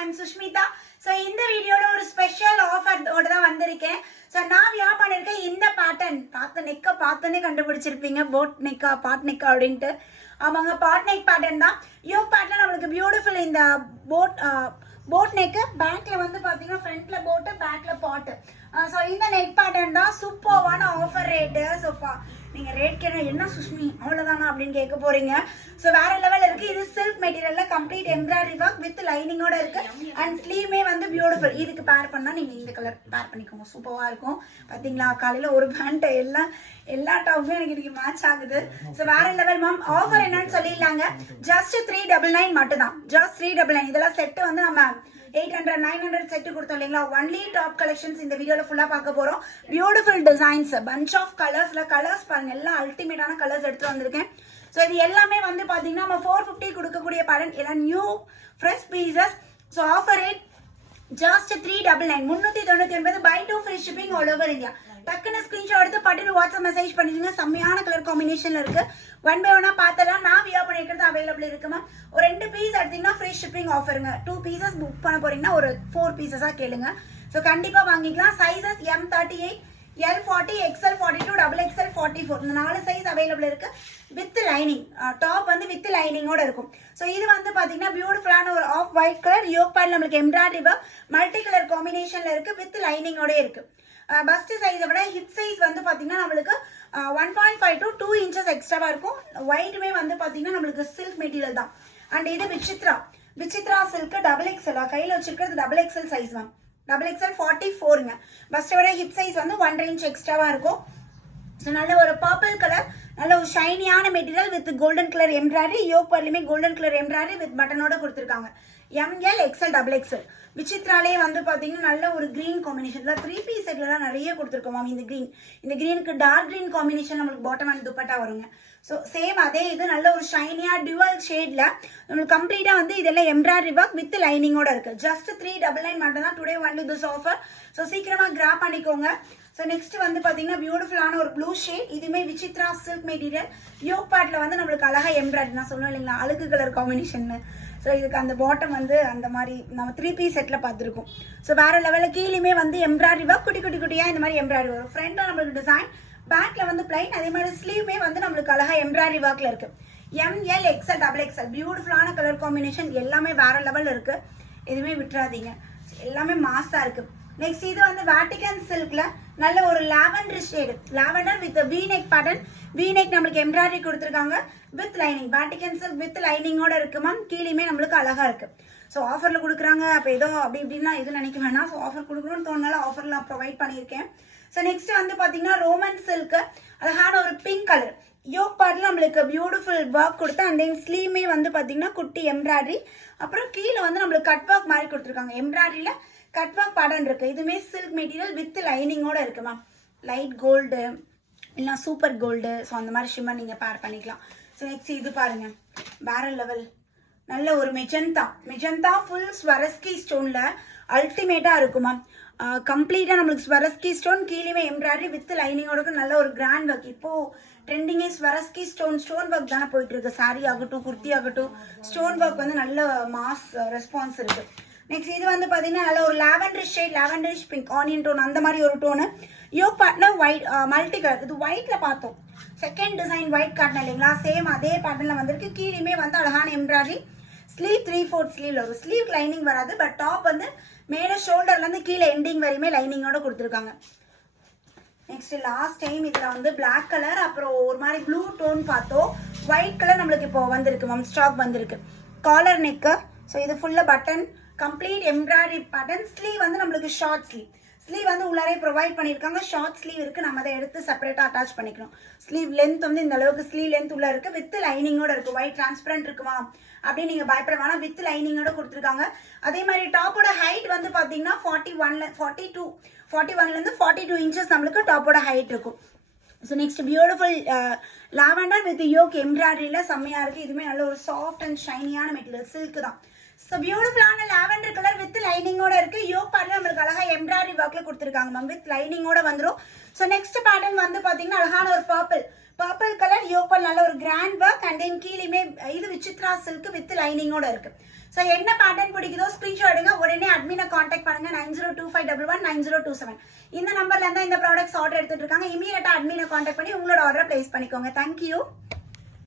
I'm Sushmita. So இந்த வீடியோல ஒரு ஸ்பெஷல் ஆஃபர் ஓட தான் வந்திருக்கேன். So நான் வியர் பண்ணிருக்கேன் இந்த பேட்டர்ன். பார்த்த நெக்க பார்த்தனே கண்டுபிடிச்சிருப்பீங்க. போட் நெக்கா பாட் நெக்கா அப்படினு. ஆமாங்க பாட் நெக் பேட்டர்ன் தான். யோக் பேட்டர்ன் நமக்கு பியூட்டிஃபுல் இந்த போட் நெக் பேக்ல வந்து பாத்தீங்கன்னா ஃப்ரண்ட்ல போட் பேக்ல பாட். சோ இந்த நெக் பேட்டர்ன் தான் சூப்பர்வான ஆஃபர் ரேட். சோ நீங்க ரேட் கேட்டா என்ன சுஷ்மி அவ்வளவுதானா அப்படின்னு கேட்க போறீங்க. சோ வேற லெவல் இருக்கு. இது சில்க் மெட்டீரியல்ல கம்ப்ளீட் எம்ப்ராய்டரி ஒர்க் வித் லைனிங்கோட இருக்கு. அண்ட் ஸ்லீவ்மே வந்து பியூட்டிஃபுல். இதுக்கு பேர் பண்ணா நீங்க இந்த கலர் பேர் பண்ணிக்கோங்க. சூப்பரா இருக்கும். பாத்தீங்களா காலையில ஒரு பேண்ட் எல்லா டாப்புமே எனக்கு இன்னைக்கு மேட்ச் ஆகுது. சோ வேற லெவல் மேம். ஆஃபர் என்னன்னு சொல்லிடலாங்க. ஜஸ்ட் 399 மட்டும் தான். ஜஸ்ட் 399. இதெல்லாம் செட் வந்து நம்ம 800 900 செட் கொடுத்தோம் இல்லைங்களா. ஒன்லி டாப் கலெக்ஷன்ஸ் இந்த வீடியோல ஃபுல்லா பார்க்க போறோம். பியூட்டிஃபுல் டிசைன்ஸ், பஞ்ச் ஆஃப் கலர்ஸ்ல கலர்ஸ் பாருங்க, எல்லாம் அல்டிமேட்டான கலர்ஸ் எடுத்து வந்திருக்கேன். ஸோ இது எல்லாமே வந்து பாத்தீங்கன்னா நம்ம 450 கொடுக்கக்கூடிய பேட்டர்ன், எல்லாம் new fresh pieces. So offer rate just 399 399. Buy 2 free shipping all over India. டக்குன்னு ஸ்கிரீன்ஷாட் எடுத்து பட்டு வாட்ஸ்அப் மெசேஜ் பண்ணிடுங்க. செம்மையான கலர் காம்பினேஷன்ல இருக்கு. ஒன் பை ஒன்னா பார்த்தலாம். நான் வியர் பண்ணிக்கிறது அவைலபிள் இருக்கு மேம். ஒரு 2 பீஸ் எடுத்தீங்கன்னா ஃப்ரீ ஷிப்பிங் ஆஃபருங்க. 2 பீசஸ் புக் பண்ண போறீங்கன்னா ஒரு 4 பீசஸா கேளுங்க. ஸோ கண்டிப்பா வாங்கிக்கலாம். Sizes M38, L40, XL42, XXL 44 இந்த 4 சைஸ் அவைலபிள் இருக்கு. வித் லைனிங் டாப் வந்து வித் லைனிங்கோட இருக்கும். ஸோ இது வந்து பாத்தீங்கன்னா பியூட்டிஃபுல்லான ஒரு off white colour yoke pant. நம்மளுக்கு எம்ப்ராய்டரி ஒர்க் மல்டி கலர் காம்பினேஷன்ல இருக்கு. வித் லைனிங்கோட இருக்கு. பஸ்ட் சைஸை விட ஹிப் சைஸ் வந்து பாத்தீங்கன்னா நம்மளுக்கு 1.5 to 2 இன்ச்சஸ் எக்ஸ்ட்ராவா இருக்கும். ஒயிட்டுமே வந்து பாத்தீங்கன்னா நம்மளுக்கு சில்க் மெட்டீரியல் தான். அண்ட் இது விசித்ரா சில்க் XXL கையில வச்சிருக்கிறது XXL சைஸ் மேம். XXL 44ங்க. பஸ்ட் விட ஹிப் சைஸ் வந்து 1 இன்ச் எக்ஸ்ட்ராவா இருக்கும். ஸோ நல்ல ஒரு பர்பிள் கலர், நல்ல ஒரு ஷைனியான material with golden colour embroidery. Yoke பார்லையுமே கோல்டன் கலர் எம்ப்ராய்டரி வித் பட்டனோட கொடுத்துருக்காங்க. ML XL XXL. விசித்ராலே வந்து பாத்தீங்கன்னா நல்ல ஒரு கிரீன் காம்பினேஷன்ல 3 பீஸ் செட்லாம் நிறைய கொடுத்துருக்கோம் மேம். இந்த கிரீனுக்கு டார்க் கிரீன் காம்பினேஷன் நம்மளுக்கு பாட்டம் அண்ட் துப்பட்டா வருங்க. ஸோ சேம் அதே இது நல்ல ஒரு ஷைனியா டியூவல் ஷேட்ல நம்மளுக்கு கம்ப்ளீட்டா வந்து இதெல்லாம் எம்ப்ராய்டரி ஒர்க் வித் லைனிங்கோட இருக்கு. ஜஸ்ட் 399 மட்டும் தான். Today only this offer. So சீக்கிரமா கிராப் பண்ணிக்கோங்க. ஸோ நெக்ஸ்ட் வந்து பாத்தீங்கன்னா பியூட்டிஃபுல்லான ஒரு ப்ளூ ஷேட். இதுவுமே விசித்ரா சில்க் மெட்டீரியல். யோக் பார்ட்ல வந்து நம்மளுக்கு அழகா எம்ப்ராய்டரி நான் சொல்லுவேன் இல்லைங்களா, அழுக்கு கலர் காம்பினேஷன். ஸோ இதுக்கு அந்த பாட்டம் வந்து அந்த மாதிரி நம்ம 3 பீஸ் செட்டில் பார்த்துருக்கோம். ஸோ வேற லெவலில் கீழேயுமே வந்து எம்ப்ராய்டரி ஒர்க் குட்டியாக இந்த மாதிரி எம்ப்ராய்டரி வரும். ஃப்ரண்ட்டில் நம்மளுக்கு டிசைன், பேக்ல வந்து பிளைன். அதே மாதிரி ஸ்லீவ்மே வந்து நம்மளுக்கு அழகா எம்ப்ராய்டரி ஒர்க்ல இருக்கு. ML XL XXL பியூட்டிஃபுல்லான கலர் காம்பினேஷன். எல்லாமே வேற லெவலில் இருக்கு. எதுவுமே விட்டுறாதீங்க. எல்லாமே மாஸா இருக்கு. நெக்ஸ்ட் இது வந்து வேட்டிகன் சில்க்ல நல்ல ஒரு lavender shade. Lavender with V-neck pattern. V-neck நம்மளுக்கு எம்ப்ராய்டரி கொடுத்துருக்காங்க with lining. Vatican silk with லைனிங்கோட இருக்கு மேம். கீழேயுமே நம்மளுக்கு அழகா இருக்கு. ஸோ ஆஃபர்ல கொடுக்குறாங்க. அப்போ ஏதோ அப்படி இப்படின்னா எதுவும் நினைக்க வேணாம். ஸோ ஆஃபர் கொடுக்கணும்னு தோணுனால ஆஃபர்ல ப்ரொவைட் பண்ணியிருக்கேன். ஸோ நெக்ஸ்ட் வந்து பாத்தீங்கன்னா ரோமன் சில்க். அழகான ஒரு பிங்க் கலர். யோக் பார்ட்ல நம்மளுக்கு பியூட்டிஃபுல் ஒர்க் கொடுத்து அண்ட் தென் ஸ்லீவ்மே வந்து பாத்தீங்கன்னா குட்டி எம்ப்ராய்டரி. அப்புறம் கீழே வந்து நம்மளுக்கு கட் ஒர்க் மாதிரி கொடுத்துருக்காங்க. எம்ப்ராய்டரியில கட் ஒர்க் பேட்டர்ன் இருக்கு. இதுமே சில்க் மெட்டீரியல் வித் லைனிங்கோட இருக்கு மேம். லைட் கோல்டு இல்லைனா சூப்பர் கோல்டு. ஸோ அந்த மாதிரி ஷிம்மர் நீங்க பேர் பண்ணிக்கலாம். ஸோ நெக்ஸ்ட் இது பாருங்க, வேற லெவல். நல்ல ஒரு மெஜந்தா ஃபுல் ஸ்வரஸ்கி ஸ்டோன்ல அல்டிமேட்டா இருக்கும் மேம். கம்ப்ளீட்டா நம்மளுக்கு ஸ்வரஸ்கி ஸ்டோன், கீழே எம்ப்ராய்டரி வித் லைனிங்கோட நல்ல ஒரு கிராண்ட் ஒர்க். இப்போ ட்ரெண்டிங்கே ஸ்வரஸ்கி ஸ்டோன் ஒர்க் தானே போயிட்டு இருக்கு. சாரி ஆகட்டும் குர்த்தி ஆகட்டும் ஸ்டோன் ஒர்க் வந்து நல்ல மாஸ் ரெஸ்பான்ஸ் இருக்கு. நெக்ஸ்ட் இது வந்து பாத்தீங்கன்னா நல்ல ஒரு lavender shade, lavenderish pink, onion tone அந்த மாதிரி ஒரு டோனு. யோக் பார்ட்ல ஒயிட் மல்டி கலர். இது ஒயிட்ல பார்த்தோம். செகண்ட் டிசைன் ஒயிட் காட்டின இல்லைங்களா, சேம் அதே பேட்டர்ல வந்திருக்கு. கீழேயுமே வந்து அழகான எம்ப்ராய்டரி. ஸ்லீவ் 3/4 ஸ்லீவ்ல வரும். ஸ்லீவ் லைனிங் வராது. பட் டாப் வந்து மேல ஷோல்டர்ல இருந்து கீழே எண்டிங் வரையுமே லைனிங்கோட கொடுத்துருக்காங்க. நெக்ஸ்ட் லாஸ்ட் டைம் இதுல வந்து பிளாக் கலர் அப்புறம் ஒரு மாதிரி ப்ளூ டோன் பார்த்தோம். ஒயிட் கலர் நம்மளுக்கு இப்போ வந்திருக்கு மேம். ஸ்டாக் வந்திருக்கு. Collar neck. ஸோ இது ஃபுல்லா button complete embroidery pattern. Sleeve வந்து நம்மளுக்கு ஷார்ட் ஸ்லீவ். ஸ்லீவ் வந்து உள்ளாரே ப்ரொவைட் பண்ணியிருக்காங்க. ஷார்ட் ஸ்லீவ் இருக்கு. நம்ம அதை எடுத்து செப்பரேட்டா அட்டாச் பண்ணிக்கணும். ஸ்லீவ் லென்த் வந்து இந்த அளவுக்கு ஸ்லீவ் லென்த் உள்ள இருக்கு. வித் லைனிங்கோட இருக்கு. ஒயிட் டிரான்ஸ்பரண்ட் இருக்குமா அப்படின்னு நீங்க பயப்பட வேணாம். வித் லைனிங்கோட கொடுத்துருக்காங்க. அதே மாதிரி டாப்போட ஹைட் வந்து பாத்தீங்கன்னா 41ல இருந்து 42 இன்ச்சஸ் நம்மளுக்கு டாப்போட ஹைட் இருக்கும். So next beautiful lavender with yoke எம்ப்ராய்டரியில செம்மையா இருக்கு. இதுவுமே நல்ல ஒரு சாஃப்ட் அண்ட் ஷைனியான மெட்டீரியல் சில்க் தான். ஸோ பியூட்டிஃபுல்லான லாவெண்டர் கலர் வித் லைனிங்கோட இருக்கு. யோக் பார்ட்ல நம்மளுக்கு அழகா எம்ப்ராய்டரி ஒர்க்ல கொடுத்துருக்காங்க மேம். வித் லைனிங்கோட வந்துடும். ஸோ நெக்ஸ்ட் பேட்டர்ன் வந்து பாத்தீங்கன்னா அழகான ஒரு பர்பிள் கலர். யோக் பார்ட் நல்ல ஒரு கிராண்ட் ஒர்க் அண்ட் தென் கீழேயுமே இது விசித்ரா சில்க் வித் லைனிங்கோட இருக்கு. ஸோ என்ன பேட்டர்ன் பிடிக்குதோ ஸ்கிரீன்ஷாட் எடுங்க. அட்மினை காண்டாக்ட் பண்ணுங்க 9025119027. இந்த நம்பர்ல இருந்தா இந்த ப்ராடக்ட்ஸ் ஆர்டர் எடுத்துட்டு இருக்காங்க. இமீடியட்டா அட்மினை காண்டாக்ட் பண்ணி உங்களோட ஆர்டரை பிளேஸ் பண்ணிக்கோங்க. தேங்க்யூ.